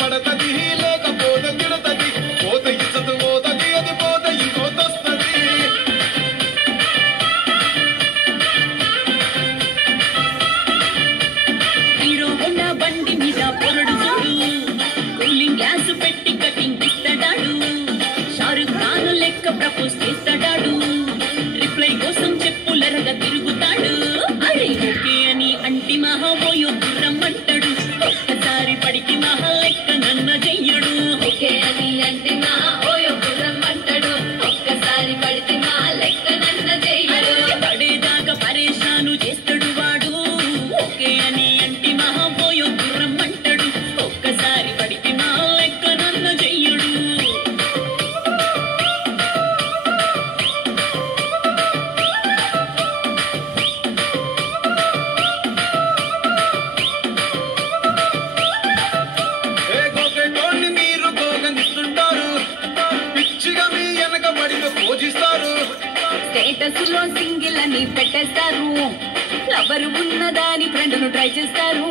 పడతది లేకపోతే తిడతది పోత ఇచ్చదు పోతది అది పోత ఇంకోతొస్తది హీరో హోండా బండి మీద పొరడు చూడు కూలింగ్ గ్యాస్ పెట్టి కటింగ్ ఇస్తాడాడు షారుఖ్ ఖాన్ లెక్క ప్రపోజ్ చేస్తాడాడు రిప్లై కోసం చెప్పులరగా తిరుగుతాడు అరే ఓకే అని అంటి మహాబోయో రమ్మంటాడు ఒక్కసారి పడికి మహా లెక్క నన్న చెయ్యడు ఓకే అని అంటి మహాబోయో రమ్మంటాడు ఒక్కసారి పడికి మా లెక్క నన్న చెయ్యడు పడేదాకా పరేషాను చేస్తాడు వాడు ఓకే అని అంటి మహాబోయో రమ్మంటాడు ఒక్కసారి పడికి మా లెక్క నన్న చెయ్యడు స్టేటస్ లో సింగిల్ అని పెట్టేస్తారు ఎవరు ఉన్నదాని ఫ్రెండ్ ను ట్రై చేస్తారు